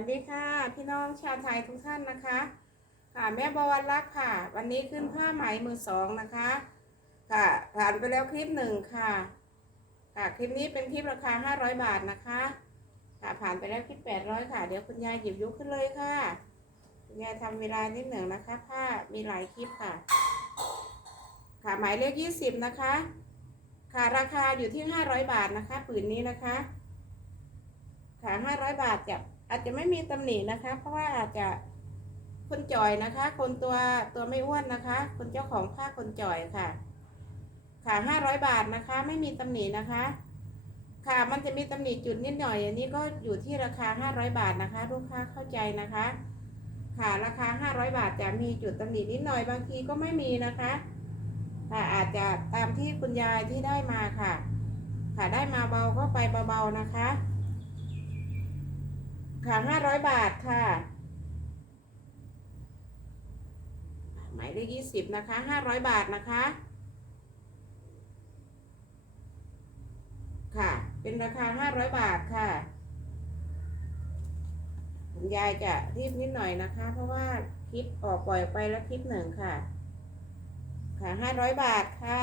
วัสดีค่ะ พี่น้องชาวไทยทุกท่านนะคะ ค่ะแม่บวรรักษ์ค่ะ วันนี้ขึ้นผ้าไหมมือสองนะคะ ค่ะผ่านไปแล้วคลิปหนึ่งค่ะ ค่ะคลิปนี้เป็นคลิปราคา500บาทนะคะ ค่ะผ่านไปแล้วคลิป800ค่ะ เดี๋ยวคุณยายหยิบยกขึ้นเลยค่ะคุณยายทำเวลานิดหนึ่งนะคะผ้ามีหลายคลิปค่ะ ค่ะหมายเลข20นะคะ ค่ะราคาอยู่ที่500บาทนะคะผืนนี้นะคะค่ะ500บาทจะ อาจจะไม่มีตำหนินะคะ เพราะว่าอาจจะคนจ่อยนะคะ คนตัวตัวไม่อ้วนนะคะ คนเจ้าของผ้าคนจ่อยค่ะ ค่ะ500บาทนะคะ ไม่มีตำหนินะคะ ค่ะมันจะมีตำหนิจุดนิดหน่อย อันนี้ก็อยู่ที่ราคา500บาทนะคะ ลูกค้าเข้าใจนะคะ ค่ะราคา500บาทจะมีจุดตำหนินิดหน่อยบางทีก็ไม่มีนะคะค่ะอาจจะตามที่คุณยายที่ได้มาค่ะ ค่ะได้มาเบาก็ไปเบาๆนะคะ ค่ะห้าร้อยบาทค่ะ หมายเลขยี่สิบนะคะห้าร้อยบาทนะคะ ค่ะ เป็นราคาห้าร้อยบาทค่ะคุณยายจะรีบนิดหน่อยนะคะ เพราะว่าคลิปออกปล่อยไปแล้วคลิปหนึ่งค่ะ ค่ะห้าร้อยบาทค่ะ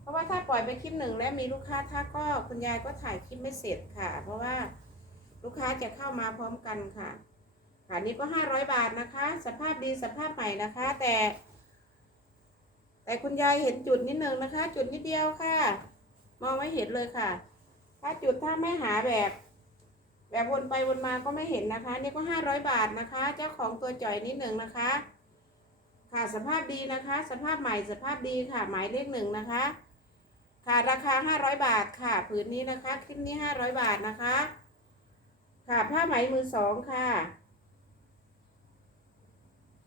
เพราะว่าถ้าปล่อยไปคลิปหนึ่งแล้วมีลูกค้าถ้าก็คุณยายก็ถ่ายคลิปไม่เสร็จค่ะ เพราะว่า ลูกค้าจะเข้ามาพร้อมกันค่ะค่ะนี่ก็ห้าร้อยบาทนะคะ สภาพดีสภาพใหม่นะคะ แต่ แต่คุณยายเห็นจุดนิดนึงนะคะ จุดนิดเดียวค่ะ มองไม่เห็นเลยค่ะ ถ้าจุดถ้าไม่หาแบบ แบบวนไปวนมาก็ไม่เห็นนะคะ นี่ก็ห้าร้อยบาทนะคะ เจ้าของตัวจ่อยนิดหนึ่งนะคะ ค่ะสภาพดีนะคะ สภาพใหม่สภาพดีค่ะ หมายเลขหนึ่งนะคะ ค่ะราคาห้าร้อยบาทค่ะผืนนี้นะคะคลิปนี้ห้าร้อยบาทนะคะ ค่ะผ้าไหมมือสองค่ะ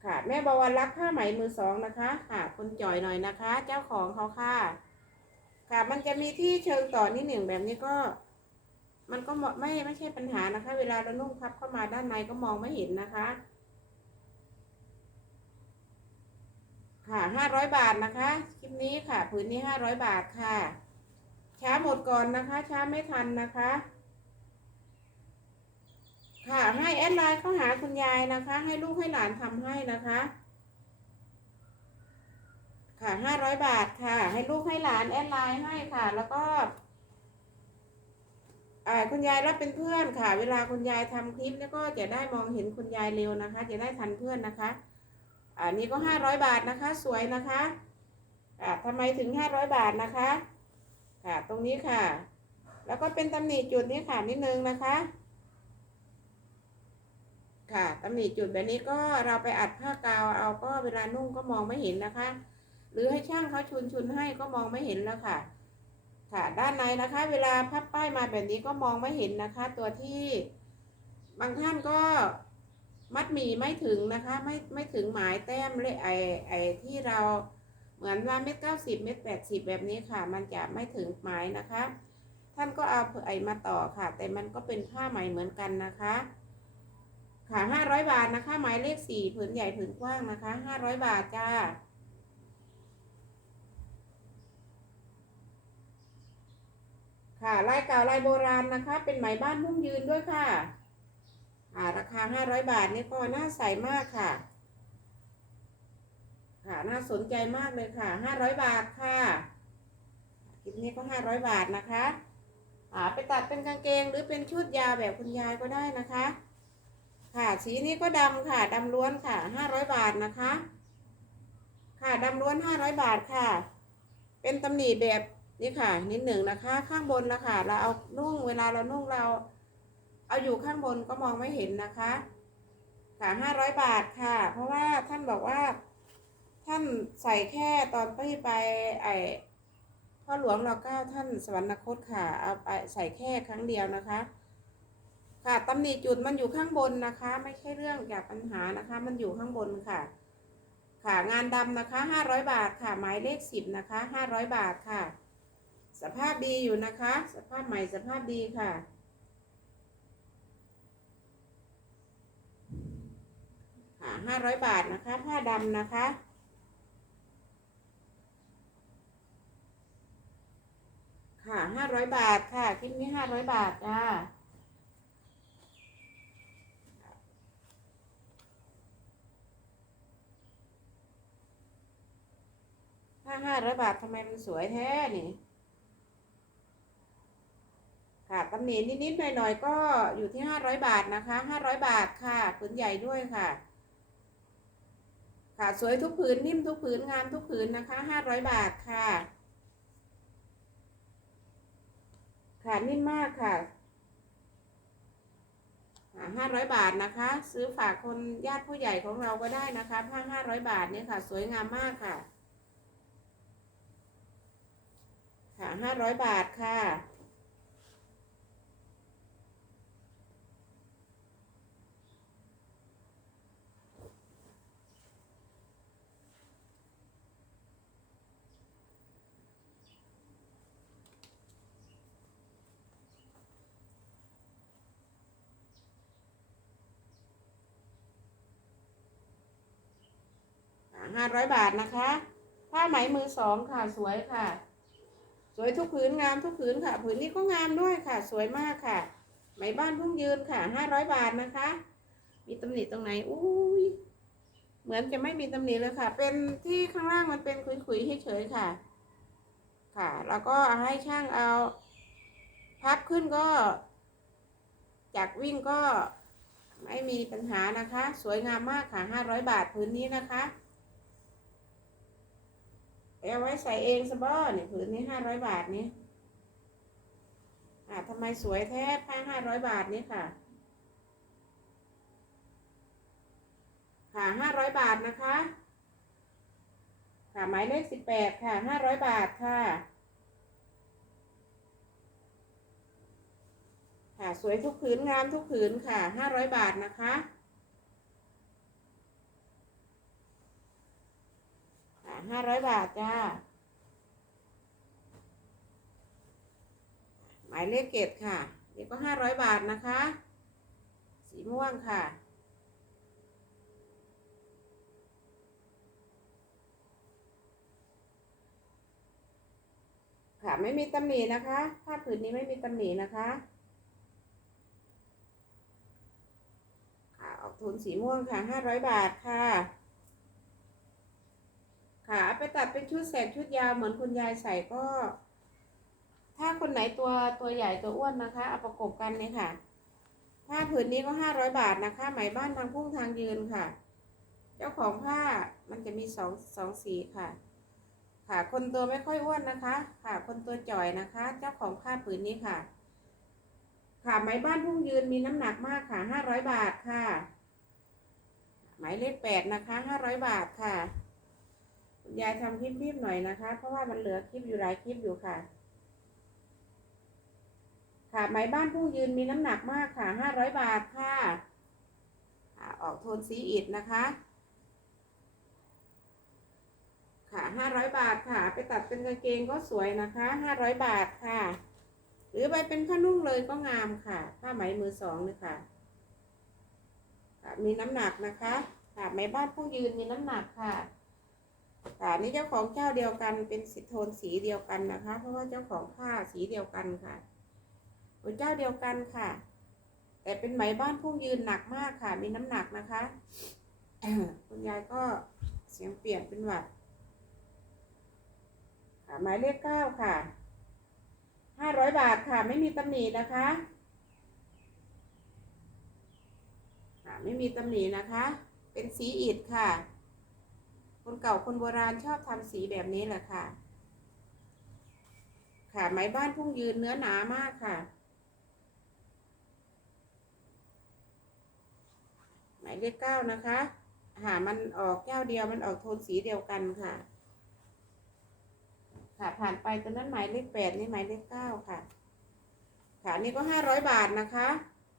ค่ะแม่บวรรักผ้าไหมมือสองนะคะ ค่ะคนจ่อยหน่อยนะคะ เจ้าของเขาค่ะ ค่ะมันจะมีที่เชิงต่อนิดหนึ่งแบบนี้ก็ มันก็ไม่ไม่ใช่ปัญหานะคะ เวลาเรานุ่งพับเข้ามาด้านในก็มองไม่เห็นนะคะค่ะห้าร้อยบาทนะคะ คลิปนี้ค่ะ ผืนนี้ห้าร้อยบาทค่ะ ช้าหมดก่อนนะคะ ช้าไม่ทันนะคะ ค่ะ ให้แอดไลน์เข้าหาคุณยายนะคะ ให้ลูกให้หลานทำให้นะคะ ค่ะห้าร้อยบาทค่ะ ให้ลูกให้หลานแอดไลน์ให้ค่ะ แล้วก็คุณยายรับเป็นเพื่อนค่ะ เวลาคุณยายทำคลิปแล้วก็จะได้มองเห็นคุณยายเร็วนะคะ จะได้ทันเพื่อนนะคะอันนี้ก็ห้าร้อยบาทนะคะ สวยนะคะอ่าทำไมถึงห้าร้อยบาทนะคะ ค่ะ ตรงนี้ค่ะ แล้วก็เป็นตำหนิจุดนี้ค่ะนิดนึงนะคะ ค่ะตำหนิจุดแบบนี้ก็เราไปอัดผ้ากาวเอาก็เวลานุ่งก็มองไม่เห็นนะคะ หรือให้ช่างเขาชุนชุนให้ก็มองไม่เห็นแล้วค่ะ ค่ะด้านในนะคะ เวลาพับป้ายมาแบบนี้ก็มองไม่เห็นนะคะ ตัวที่บางท่านก็มัดหมี่ไม่ถึงนะคะ ไม่ไม่ถึงหมายแต้มเลยไอไอที่เราเหมือนว่าเม็ดเก้าสิบเม็ดแปดสิบแบบนี้ค่ะ มันจะไม่ถึงหมายนะคะ ท่านก็เอาไอมาต่อค่ะ แต่มันก็เป็นผ้าไหมเหมือนกันนะคะ ค่ะห้าร้อยบาทนะคะ หมายเลขสี่ผืนใหญ่ผืนกว้างนะคะห้าร้อยบาทจ้าค่ะลายเก่าลายโบราณนะคะ เป็นไหมบ้านมุ่งยืนด้วยค่ะอ่าราคาห้าร้อยบาทนี่ก็น่าใส่มากค่ะ ค่ะน่าสนใจมากเลยค่ะห้าร้อยบาทค่ะคลิปนี้ก็ห้าร้อยบาทนะคะอ่าไปตัดเป็นกางเกงหรือเป็นชุดยาวแบบคุณยายก็ได้นะคะ ค่ะ สีนี้ก็ดำค่ะดำล้วนค่ะห้าร้อยบาทนะคะ ค่ะดำล้วนห้าร้อยบาทค่ะ เป็นตำหนิแบบนี้ค่ะ นิดหนึ่งนะคะ ข้างบนละค่ะ เราเอานุ่งเวลาเรานุ่งเรา เอาอยู่ข้างบนก็มองไม่เห็นนะคะ ค่ะห้าร้อยบาทค่ะ เพราะว่าท่านบอกว่า ท่านใส่แค่ตอนไปไปไอพ่อหลวงเราเก้าท่านสวรรคตค่ะ เอาไปใส่แค่ครั้งเดียวนะคะ ค่ะตำหนิจุดมันอยู่ข้างบนนะคะ ไม่ใช่เรื่องจากปัญหานะคะ มันอยู่ข้างบนค่ะ ค่ะงานดำนะคะห้าร้อยบาทค่ะ หมายเลขสิบนะคะห้าร้อยบาทค่ะ สภาพดีอยู่นะคะ สภาพใหม่สภาพดีค่ะ ค่ะห้าร้อยบาทนะคะ ผ้าดำนะคะค่ะห้าร้อยบาทค่ะ คลิปนี้ห้าร้อยบาทจ้า ห้าร้อยบาททำไมมันสวยแท้นี่ ค่ะตำหนินิดๆหน่อยๆก็อยู่ที่ห้าร้อยบาทนะคะห้าร้อยบาทค่ะผืนใหญ่ด้วยค่ะ ค่ะสวยทุกผืนนิ่มทุกผืนงามทุกผืนนะคะห้าร้อยบาทค่ะ ค่ะนิ่มมากค่ะห้าร้อยบาทนะคะ ซื้อฝากคนญาติผู้ใหญ่ของเราก็ได้นะคะผ้าห้าร้อยบาทเนี่ยค่ะ สวยงามมากค่ะ ค่ะห้าร้อยบาทค่ะ ห้าร้อยบาทนะคะ ผ้าไหมมือสองค่ะ สวยค่ะ สวยทุกผืนงามทุกผืนค่ะ ผืนนี้ก็งามด้วยค่ะ สวยมากค่ะไหมบ้านพุ่งยืนค่ะห้าร้อยบาทนะคะ มีตำหนิตรงไหนอุ้ยเหมือนจะไม่มีตำหนิเลยค่ะ เป็นที่ข้างล่างมันเป็นขุยๆเฉยๆค่ะ ค่ะ แล้วก็ให้ช่างเอาพับขึ้นก็ จากวิ่งก็ไม่มีปัญหานะคะ สวยงามมากค่ะห้าร้อยบาทผืนนี้นะคะ เอาไว้ใส่เองสบอเนี่ยผืนนี้ห้าร้อยบาทนี้อ่าทำไมสวยแท้ผ้าห้าร้อยบาทนี้ค่ะค่ะห้าร้อยบาทนะคะ ค่ะหมายเลขสิบแปดค่ะห้าร้อยบาทค่ะ ค่ะสวยทุกผืนงามทุกผืนค่ะห้าร้อยบาทนะคะ ห้าร้อยบาทจ้า หมายเลขเกตค่ะนี่ก็ห้าร้อยบาทนะคะ สีม่วงค่ะ ค่ะไม่มีตำหนินะคะผ้าผืนนี้ไม่มีตำหนินะคะค่ะออกทุนสีม่วงค่ะห้าร้อยบาทค่ะ ไปตัดเป็นชุดแสกชุดยาวเหมือนคุณยายใส่ก็ ถ้าคนไหนตัวตัวใหญ่ตัวอ้วนนะคะเอาประกบกันเนี่ยค่ะผ้าผืนนี้ก็ห้าร้อยบาทนะคะไหมบ้านทางพุ่งทางยืนค่ะ เจ้าของผ้ามันจะมีสองสองสีค่ะ ค่ะ คนตัวไม่ค่อยอ้วนนะคะ ค่ะคนตัวจ่อยนะคะ เจ้าของผ้าผืนนี้ค่ะ ค่ะไหมบ้านพุ่งยืนมีน้ำหนักมากค่ะห้าร้อยบาทค่ะ หมายเลขแปดนะคะห้าร้อยบาทค่ะ ยายทำคลิปรีบหน่อยนะคะ เพราะว่ามันเหลือคลิปอยู่หลายคลิปอยู่ค่ะ ค่ะไหมบ้านผู้ยืนมีน้ำหนักมากค่ะห้าร้อยบาทค่ะออกโทนสีอิฐนะคะ ค่ะห้าร้อยบาทค่ะ ไปตัดเป็นกางเกงก็สวยนะคะห้าร้อยบาทค่ะ หรือไปเป็นผ้านุ่งเลยก็งามค่ะ ผ้าไหมมือสองเลยค่ะค่ะมีน้ำหนักนะคะ ค่ะไหมบ้านผู้ยืนมีน้ำหนักค่ะ ค่ะนี่เจ้าของเจ้าเดียวกันเป็นสีโทนสีเดียวกันนะคะ เพราะว่าเจ้าของผ้าสีเดียวกันค่ะเป็นเจ้าเดียวกันค่ะ แต่เป็นไหมบ้านพุ่งยืนหนักมากค่ะ มีน้ำหนักนะคะคุณยายก็เสียงเปลี่ยนเป็นหวัดค่ะหมายเลขเก้าค่ะห้าร้อยบาทค่ะ ไม่มีตำหนินะคะค่ะไม่มีตำหนินะคะ เป็นสีอิฐค่ะ คนเก่าคนโบราณชอบทำสีแบบนี้แหละค่ะ ค่ะไหมบ้านพุ่งยืนเนื้อหนามากค่ะ หมายเลขเก้านะคะ หามันออกแก้วเดียวมันออกโทนสีเดียวกันค่ะ ค่ะผ่านไปตอนนั้นหมายเลขแปดนี่หมายเลขเก้าค่ะ ค่ะนี่ก็ห้าร้อยบาทนะคะ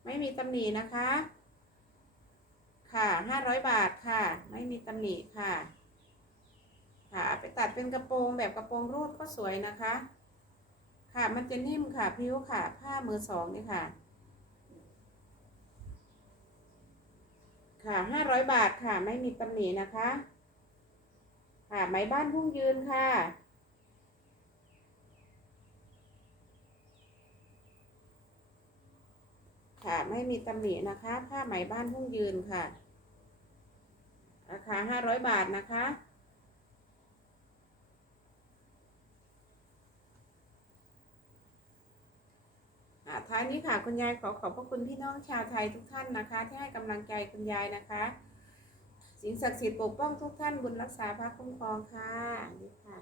ไม่มีตำหนินะคะค่ะห้าร้อยบาทค่ะ ไม่มีตำหนิค่ะ ค่ะไปตัดเป็นกระโปรงแบบกระโปรงรูดก็สวยนะคะ ค่ะมันจะนิ่มค่ะพิ้วค่ะ ผ้ามือสองนี่ค่ะ ค่ะห้าร้อยบาทค่ะไม่มีตำหนินะคะ ค่ะไหมบ้านพุ่งยืนค่ะค่ะไม่มีตำหนินะคะ ผ้าไหมบ้านพุ่งยืนค่ะ ราคาห้าร้อยบาทนะคะ ท้ายนี้ค่ะคุณยายขอขอบพระคุณพี่น้องชาวไทยทุกท่านนะคะ ที่ให้กำลังใจคุณยายนะคะ สิ่งศักดิ์สิทธิ์ปกป้องทุกท่านบุญรักษาพระคุ้มครองค่ะนี่ค่ะ